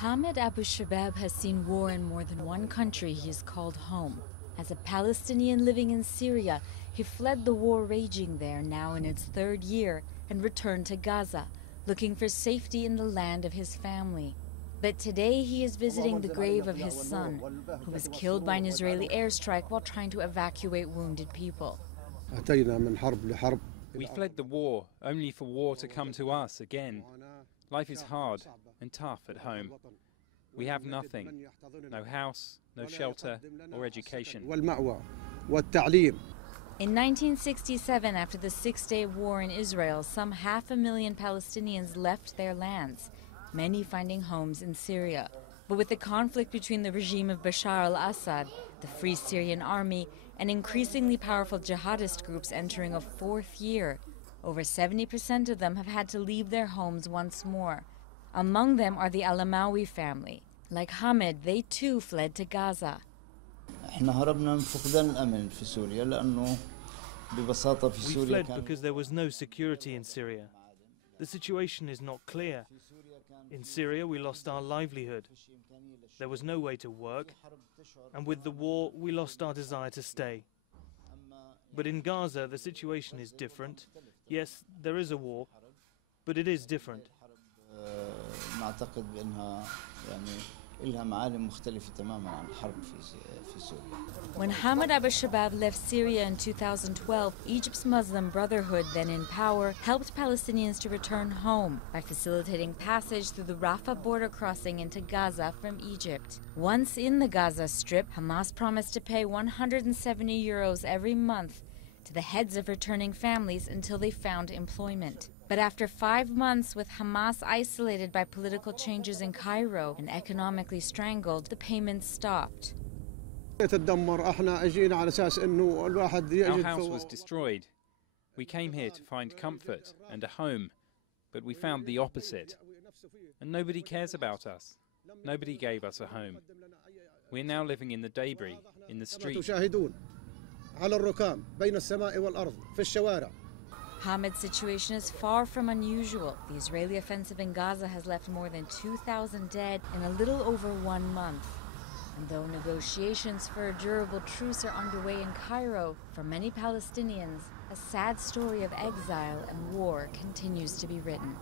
Hamid Abu Shabab has seen war in more than one country he has called home. As a Palestinian living in Syria, he fled the war raging there, now in its third year, and returned to Gaza, looking for safety in the land of his family. But today he is visiting the grave of his son, who was killed by an Israeli airstrike while trying to evacuate wounded people. We fled the war, only for war to come to us again. Life is hard and tough at home. We have nothing, no house, no shelter or education. In 1967, after the Six-Day War in Israel, some 500,000 Palestinians left their lands, many finding homes in Syria. But with the conflict between the regime of Bashar al-Assad, the Free Syrian Army, and increasingly powerful jihadist groups entering a fourth year, over 70% of them have had to leave their homes once more. Among them are the Alamawi family. Like Hamid, they too fled to Gaza. We fled because there was no security in Syria. The situation is not clear. In Syria, we lost our livelihood. There was no way to work, and with the war, we lost our desire to stay. But in Gaza, the situation is different. Yes, there is a war, but it is different. When Hamid Abu Shabab left Syria in 2012, Egypt's Muslim Brotherhood, then in power, helped Palestinians to return home by facilitating passage through the Rafah border crossing into Gaza from Egypt. Once in the Gaza Strip, Hamas promised to pay €170 every month to the heads of returning families until they found employment. But after 5 months, with Hamas isolated by political changes in Cairo and economically strangled, the payments stopped. Our house was destroyed. We came here to find comfort and a home, but we found the opposite. And nobody cares about us. Nobody gave us a home. We're now living in the debris, in the street. Hamid's situation is far from unusual. The Israeli offensive in Gaza has left more than 2,000 dead in a little over 1 month. And though negotiations for a durable truce are underway in Cairo, for many Palestinians, a sad story of exile and war continues to be written.